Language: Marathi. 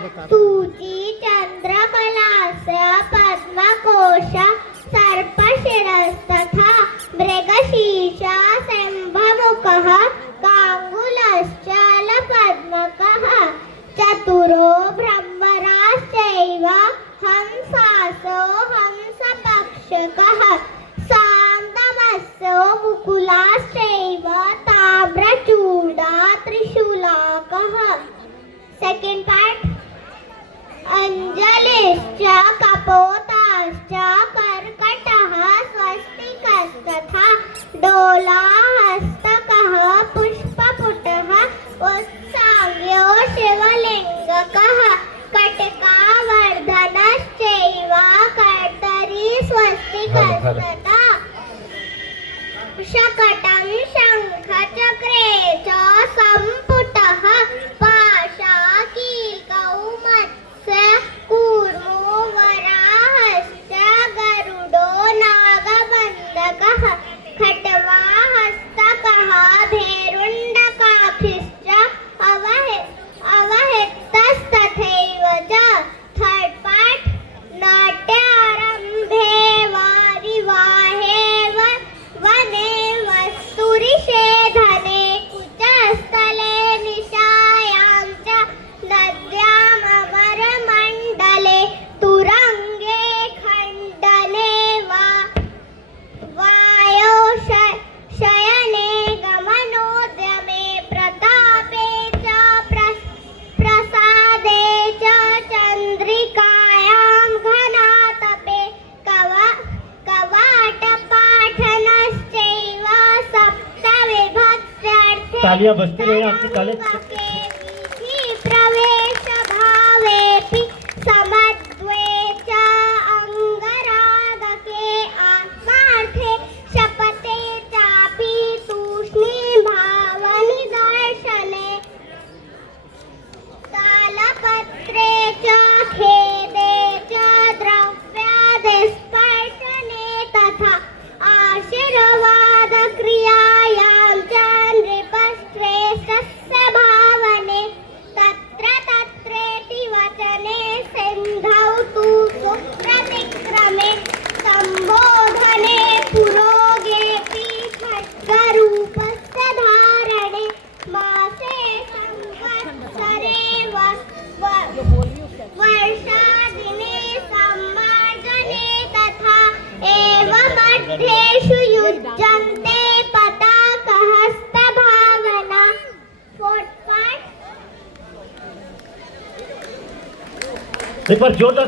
सूची चंद्रकलास पद्मकोश सर्पशिरस्तथा मृगशीर्षा शंभमुखः काङ्गुलश्चलपद्मकः चतुरो भ्रमराश्चैव हंसासो हंसपक्षकः सान्दमस्सो मुकुलाश्चैव ताम्रचूडा त्रिशूलाकः. Second part. अंजलिश्च कपोताश्च कर्कटः स्वस्तिकस्तथा डोलाहस्तकः पुष्पपुटः उत्साङ्ग्यो शिवलिङ्गकः कटकावर्धनश्चैव कर्तरी स्वस्तिकस्तथा शकटं शङ्खचक्रे च सम्पुटः पाशाकीकौ मत्स्य कूर्मो वराहश्च गरुडो नागबन्धकः खट्वाहस्तकः भेरुण्डकाभिश्च अवहितस्तथैव च. Third part. नाट्यारम्भे वारिवाहे वने वस्तुरिषेधने कुचस्थले निशायां च नद्याममरमण्डले तुरङ्गे खण्डने वायो शयने गमनोद्यमे प्रतापे च प्रसादे च चन्द्रिकायां घनातपे कवाटपाठनश्चैव सप्तविभक्त्यर्थे तालियां बजती रही आपकी ताले. प्रवेशभावेऽपि समद्वे च अङ्गरागके आत्मार्थे शपथे चापि तूष्णीभावनिदर्शने तालपत्रे च खेदे च द्रव्यादिस्पर्शने तथा आशीर्वादक्रियायां च नृपश्रेष्ठस्य भावने तत्र तत्रेति वचने सिन्धौ तु सुप्रतिक्रमे सम्बोधने पुरोगेऽपि खड्गरूपस्य धारणे मासे संवत्सरे वर्षादिने सम्मार्जने तथा एव मध्येषु युज्यन्ते पताकहस्तभावना. Fourth part. एक बार जोरदार